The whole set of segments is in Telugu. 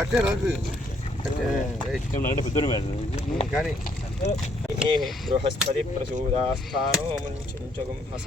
అట్టే రాజు కానీ బృహస్పతి ప్రసూదాస్థానో ముంచుంచగం హస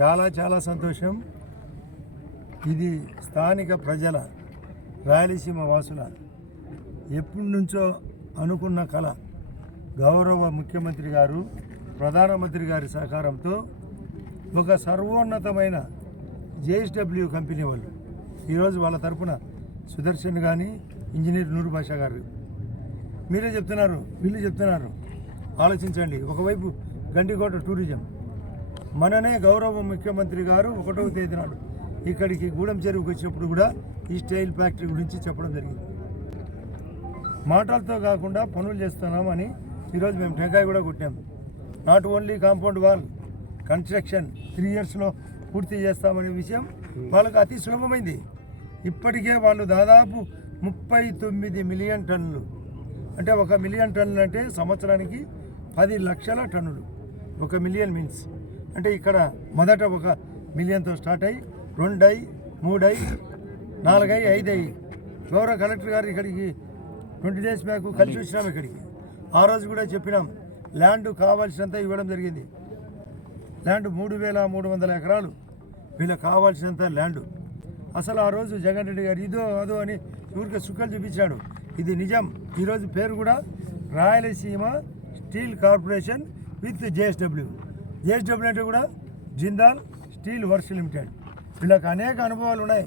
చాలా చాలా సంతోషం ఇది స్థానిక ప్రజల రాయలసీమ వాసుల ఎప్పటి నుంచో అనుకున్న కళ గౌరవ ముఖ్యమంత్రి గారు ప్రధానమంత్రి గారి సహకారంతో ఒక సర్వోన్నతమైన జేఎస్డబ్ల్యూ కంపెనీ వాళ్ళు ఈరోజు వాళ్ళ తరఫున సుదర్శన్ కానీ ఇంజనీర్ నూరు భాష గారు మీరే చెప్తున్నారు వీళ్ళు చెప్తున్నారు ఆలోచించండి ఒకవైపు గండికోట టూరిజం మననే గౌరవ ముఖ్యమంత్రి గారు ఒకటవ తేదీ నాడు ఇక్కడికి గూడెం చెరువుకి వచ్చినప్పుడు కూడా ఈ స్టైల్ ఫ్యాక్టరీ గురించి చెప్పడం జరిగింది మాటలతో కాకుండా పనులు చేస్తున్నామని ఈరోజు మేము టెంకాయ కూడా కొట్టాము not only compound wall construction three ఇయర్స్లో పూర్తి చేస్తామనే విషయం వాళ్ళకు అతి సులభమైంది ఇప్పటికే వాళ్ళు దాదాపు ముప్పై తొమ్మిది మిలియన్ టన్నులు అంటే ఒక మిలియన్ టన్నులు అంటే సంవత్సరానికి పది లక్షల టన్నులు ఒక మిలియన్ మీన్స్ అంటే ఇక్కడ మొదట ఒక మిలియన్తో స్టార్ట్ అయ్యి రెండై మూడై నాలుగై ఐదై గౌరవ కలెక్టర్ గారు ఇక్కడికి ట్వంటీ డేస్ బ్యాక్ కలిసి వచ్చినాం ఇక్కడికి ఆ రోజు కూడా చెప్పినాం ల్యాండ్ కావాల్సినంత ఇవ్వడం జరిగింది ల్యాండ్ మూడు వేల మూడు వందల ఎకరాలు వీళ్ళకి కావాల్సినంత ల్యాండ్ అసలు ఆ రోజు జగన్ రెడ్డి గారు ఇదో అదో అని ఊరికే సుక్కలు చూపించాడు ఇది నిజం ఈరోజు పేరు కూడా Rayalaseema steel corporation with JSW JSW అంటే కూడా జిందాల్ స్టీల్ వర్క్స్ లిమిటెడ్ వీళ్ళకి అనేక అనుభవాలు ఉన్నాయి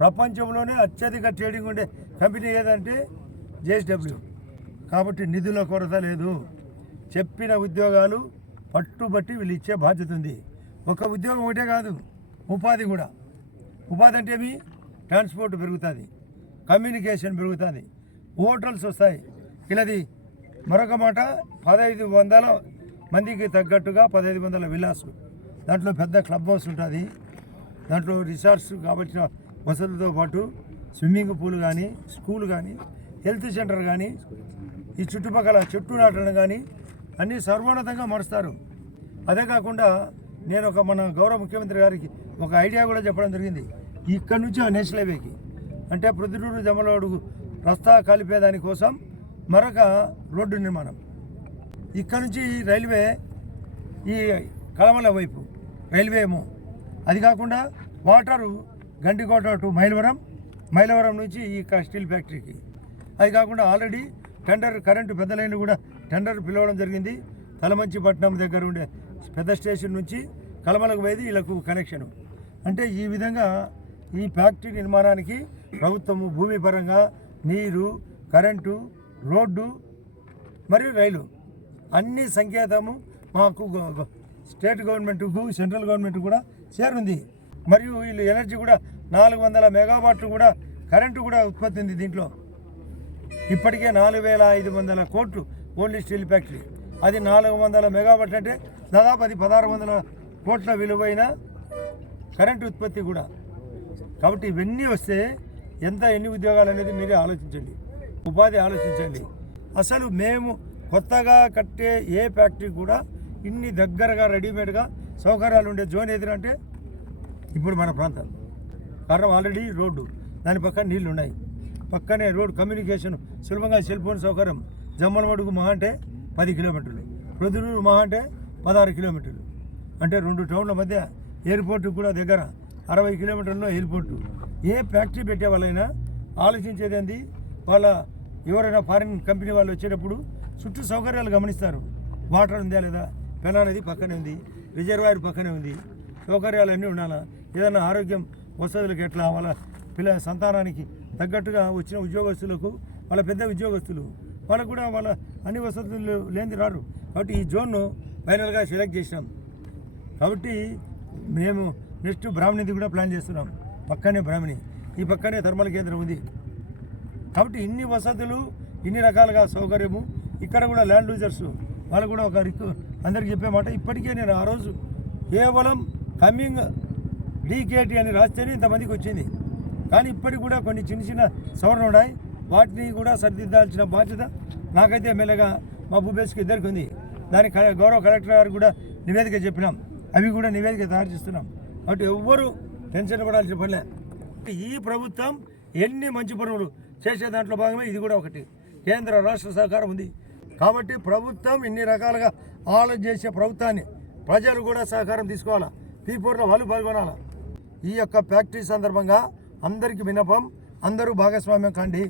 ప్రపంచంలోనే అత్యధిక ట్రేడింగ్ ఉండే కంపెనీ ఏదంటే జేఎస్డబ్ల్యూ కాబట్టి నిధుల కొరత లేదు చెప్పిన ఉద్యోగాలు పట్టుబట్టి వీళ్ళు ఇచ్చే బాధ్యత ఉంది ఒక ఉద్యోగం ఒకటే కాదు ఉపాధి కూడా ఉపాధి అంటే ఏమి ట్రాన్స్పోర్ట్ పెరుగుతుంది కమ్యూనికేషన్ పెరుగుతుంది హోటల్స్ వస్తాయి ఇలాది మరొక మాట పదహైదు వందల మందికి తగ్గట్టుగా పదహైదు వందల విలాస్ దాంట్లో పెద్ద క్లబ్ హౌస్ ఉంటుంది దాంట్లో రిసార్ట్స్ కాబట్టి వసతులతో పాటు స్విమ్మింగ్ పూల్ కానీ స్కూల్ కానీ హెల్త్ సెంటర్ కానీ ఈ చుట్టుపక్కల చెట్టు నాటడం కానీ అన్నీ సర్వోన్నతంగా మరుస్తారు అదే కాకుండా నేను ఒక మన గౌరవ ముఖ్యమంత్రి గారికి ఒక ఐడియా కూడా చెప్పడం జరిగింది ఇక్కడ నుంచి ఆ నేషనల్ హైవేకి అంటే ప్రొద్దుటూరు జమలోడు రస్తా కలిపేదానికోసం కోసం మరొక రోడ్డు నిర్మాణం ఇక్కడ నుంచి రైల్వే ఈ కలమల వైపు రైల్వే ఏమో అది కాకుండా వాటరు గండికోట టు మైలవరం మైలవరం నుంచి ఈ స్టీల్ ఫ్యాక్టరీకి అది కాకుండా ఆల్రెడీ టెండర్ కరెంటు పెద్ద లైన్ కూడా టెండర్ పిలవడం జరిగింది తలమంచిపట్నం దగ్గర ఉండే పెద్ద స్టేషన్ నుంచి కలమలకు పోయేది వీళ్ళకు కనెక్షన్ అంటే ఈ విధంగా ఈ ఫ్యాక్టరీ నిర్మాణానికి ప్రభుత్వము భూమి పరంగా నీరు కరెంటు రోడ్డు మరియు రైలు అన్ని సంకేతము మాకు స్టేట్ గవర్నమెంట్కు సెంట్రల్ గవర్నమెంట్ కూడా చేరుంది మరియు వీళ్ళు ఎనర్జీ కూడా నాలుగు వందల మెగావాట్లు కూడా కరెంటు కూడా ఉత్పత్తి ఉంది దీంట్లో ఇప్పటికే నాలుగు వేల ఐదు వందల కోట్లు ఓన్లీ స్టీల్ ఫ్యాక్టరీ అది నాలుగు వందల మెగావాట్లు అంటే దాదాపు అది పదహారు వందల కోట్ల విలువైన కరెంటు ఉత్పత్తి కూడా కాబట్టి ఇవన్నీ వస్తే ఎంత ఎన్ని ఉద్యోగాలు అనేది మీరే ఆలోచించండి ఉపాధి ఆలోచించండి అసలు మేము కొత్తగా కట్టే ఏ ఫ్యాక్టరీ కూడా ఇన్ని దగ్గరగా రెడీమేడ్గా సౌకర్యాలు ఉండే జోన్ ఎదురంటే ఇప్పుడు మన ప్రాంతం కారణం ఆల్రెడీ రోడ్డు దాని పక్కన నీళ్లు ఉన్నాయి పక్కనే రోడ్ కమ్యూనికేషన్ సులభంగా సెల్ ఫోన్ సౌకర్యం జమ్మలమడుగు మహా అంటే పది కిలోమీటర్లు ప్రొద్దునూరు మహా అంటే పదహారు కిలోమీటర్లు అంటే రెండు టౌన్ల మధ్య ఎయిర్పోర్ట్ కూడా దగ్గర అరవై కిలోమీటర్లో ఎయిర్పోర్టు ఏ ఫ్యాక్టరీ పెట్టే వాళ్ళైనా ఆలోచించేది వాళ్ళ ఎవరైనా ఫారిన్ కంపెనీ వాళ్ళు వచ్చేటప్పుడు చుట్టూ సౌకర్యాలు గమనిస్తారు వాటర్ ఉందా లేదా పెన అనేది పక్కనే ఉంది రిజర్వాయర్ పక్కనే ఉంది సౌకర్యాలు అన్నీ ఉండాలా ఏదైనా ఆరోగ్యం వసతులకు ఎట్లా వాళ్ళ పిల్ల సంతానానికి తగ్గట్టుగా వచ్చిన ఉద్యోగస్తులకు వాళ్ళ పెద్ద ఉద్యోగస్తులు వాళ్ళకు కూడా వాళ్ళ అన్ని వసతులు లేని రారు కాబట్టి ఈ జోన్ను ఫైనల్గా సెలెక్ట్ చేసినాం కాబట్టి మేము నెక్స్ట్ బ్రాహ్మణిది కూడా ప్లాన్ చేస్తున్నాం పక్కనే బ్రాహ్మణి ఈ పక్కనే థర్మల్ కేంద్రం ఉంది కాబట్టి ఇన్ని వసతులు ఇన్ని రకాలుగా సౌకర్యము ఇక్కడ కూడా ల్యాండ్ లూజర్స్ వాళ్ళు కూడా ఒక రిక్ అందరికి చెప్పే మాట ఇప్పటికే నేను ఆ రోజు కేవలం కమింగ్ డీకేటీ అని రాస్తేనే ఇంతమందికి వచ్చింది కానీ ఇప్పటికి కూడా కొన్ని చిన్న చిన్న సవరణ ఉన్నాయి వాటిని కూడా సరిదిద్దాల్సిన బాధ్యత నాకైతే ఎమ్మెల్యేగా మా భూపేష్కి ఇద్దరికి ఉంది దానికి గౌరవ కలెక్టర్ గారు కూడా నివేదిక చెప్పినాం అవి కూడా నివేదిక తయారు చేస్తున్నాం కాబట్టి ఎవ్వరూ టెన్షన్ పడాల్సిన పనిలే ఈ ప్రభుత్వం ఎన్ని మంచి పనులు చేసే దాంట్లో భాగమే ఇది కూడా ఒకటి కేంద్ర రాష్ట్ర సహకారం ఉంది కాబట్టి ప్రభుత్వం ఇన్ని రకాలుగా ఆలోచన చేసే ప్రభుత్వాన్ని ప్రజలు కూడా సహకారం తీసుకోవాలా పీపూర్లో వాళ్ళు పాల్గొనాలా ఈ యొక్క ఫ్యాక్టరీ సందర్భంగా అందరికీ వినపం అందరూ భాగస్వామ్యం కండి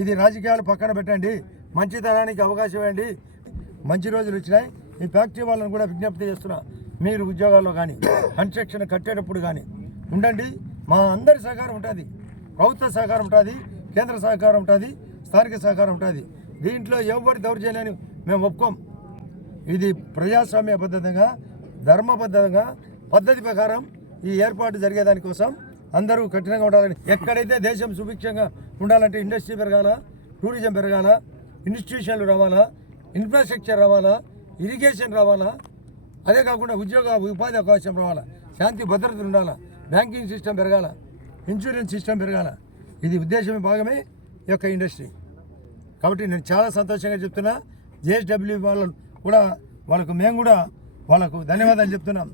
ఇది రాజకీయాలు పక్కన పెట్టండి మంచితనానికి అవకాశం ఇవ్వండి మంచి రోజులు వచ్చినాయి ఈ ఫ్యాక్టరీ వాళ్ళని కూడా విజ్ఞప్తి చేస్తున్నా మీరు ఉద్యోగాల్లో కానీ కన్స్ట్రక్షన్ కట్టేటప్పుడు కానీ ఉండండి మా అందరి సహకారం ఉంటుంది ప్రభుత్వ సహకారం ఉంటుంది కేంద్ర సహకారం ఉంటుంది స్థానిక సహకారం ఉంటుంది దీంట్లో తవరు దౌర్జన్యాన్ని మేము ఒప్పుకోం ఇది ప్రజాస్వామ్య పద్ధతిగా ధర్మబద్ధంగా పద్ధతి ప్రకారం ఈ ఏర్పాటు జరిగేదానికోసం అందరూ కఠినంగా ఉండాలని ఎక్కడైతే దేశం సుభిక్షంగా ఉండాలంటే ఇండస్ట్రీ పెరగాల టూరిజం పెరగాల ఇన్స్టిట్యూషన్లు రావాలా ఇన్ఫ్రాస్ట్రక్చర్ రావాలా ఇరిగేషన్ రావాలా అదే కాకుండా ఉద్యోగ ఉపాధి అవకాశం రావాలా శాంతి భద్రతలు ఉండాలా బ్యాంకింగ్ సిస్టమ్ పెరగాల ఇన్సూరెన్స్ సిస్టమ్ పెరగాల ఇది ఉద్దేశమే భాగమే యొక్క ఇండస్ట్రీ కాబట్టి నేను చాలా సంతోషంగా చెప్తున్నా జేఎస్డబ్ల్యూ వాళ్ళు కూడా వాళ్ళకు మేము కూడా వాళ్ళకు ధన్యవాదాలు చెప్తున్నాం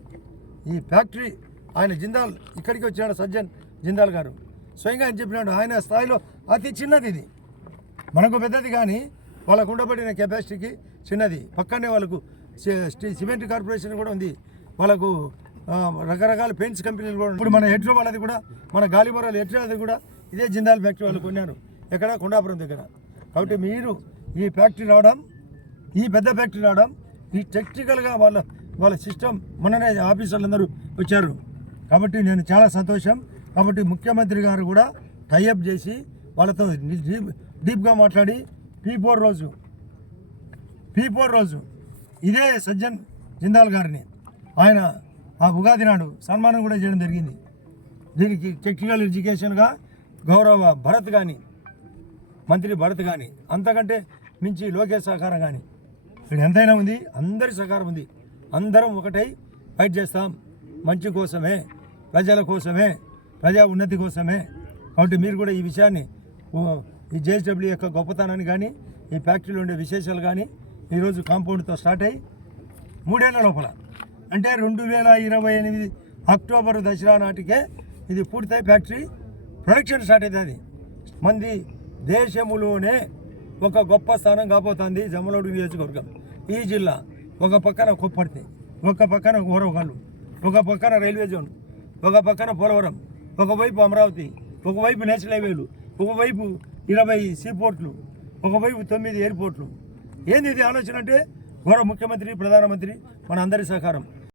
ఈ ఫ్యాక్టరీ ఆయన జిందాల్ ఇక్కడికి వచ్చినాడు సజ్జన్ జిందాల్ గారు స్వయంగా ఆయన చెప్పినాడు ఆయన స్థాయిలో అతి చిన్నది ఇది మనకు పెద్దది కానీ వాళ్ళకు ఉండబడిన కెపాసిటీకి చిన్నది పక్కనే వాళ్ళకు సిమెంట్ కార్పొరేషన్ కూడా ఉంది వాళ్ళకు రకరకాల పెయింట్స్ కంపెనీలు కూడా ఇప్పుడు మన హెట్రో వాళ్ళది కూడా మన గాలిమరాలు ఎట్లో అది కూడా ఇదే జిందాల్ ఫ్యాక్టరీ వాళ్ళు కొన్నారు ఎక్కడ కొండాపురం దగ్గర కాబట్టి మీరు ఈ ఫ్యాక్టరీ రావడం ఈ పెద్ద ఫ్యాక్టరీ రావడం ఈ టెక్నికల్గా వాళ్ళ వాళ్ళ సిస్టమ్ మొన్ననే అందరూ వచ్చారు కాబట్టి నేను చాలా సంతోషం కాబట్టి ముఖ్యమంత్రి గారు కూడా టైఅప్ చేసి వాళ్ళతో డీప్ డీప్గా మాట్లాడి పీ ఫోర్ రోజు పీ ఫోర్ రోజు ఇదే సజ్జన్ జిందాల్ గారిని ఆయన ఆ ఉగాది నాడు సన్మానం కూడా చేయడం జరిగింది దీనికి టెక్నికల్ ఎడ్యుకేషన్గా గౌరవ భరత్ కానీ మంత్రి భరత్ కానీ అంతకంటే మించి లోకేష్ సహకారం కానీ ఇక్కడ ఎంతైనా ఉంది అందరి సహకారం ఉంది అందరం ఒకటై ఫైట్ చేస్తాం మంచి కోసమే ప్రజల కోసమే ప్రజా ఉన్నతి కోసమే కాబట్టి మీరు కూడా ఈ విషయాన్ని ఈ జేఎస్డబ్ల్యూ యొక్క గొప్పతనాన్ని కానీ ఈ ఫ్యాక్టరీలో ఉండే విశేషాలు కానీ ఈరోజు కాంపౌండ్తో స్టార్ట్ అయ్యి మూడేళ్ల లోపల అంటే రెండు వేల ఇరవై ఎనిమిది అక్టోబర్ దసరా నాటికే ఇది పూర్తయి ఫ్యాక్టరీ ప్రొడక్షన్ స్టార్ట్ అవుతుంది మంది దేశములోనే ఒక గొప్ప స్థానం కాబోతుంది జమలోడు నియోజకవర్గం ఈ జిల్లా ఒక పక్కన కొప్పడితే ఒక పక్కన ఓరవకల్లు ఒక పక్కన రైల్వే జోన్ ఒక పక్కన పోలవరం ఒకవైపు అమరావతి ఒకవైపు నేషనల్ హైవేలు ఒకవైపు ఇరవై సీపోర్ట్లు ఒకవైపు తొమ్మిది ఎయిర్పోర్ట్లు ఏంది ఇది ఆలోచన అంటే ఘోర ముఖ్యమంత్రి ప్రధానమంత్రి మన అందరి సహకారం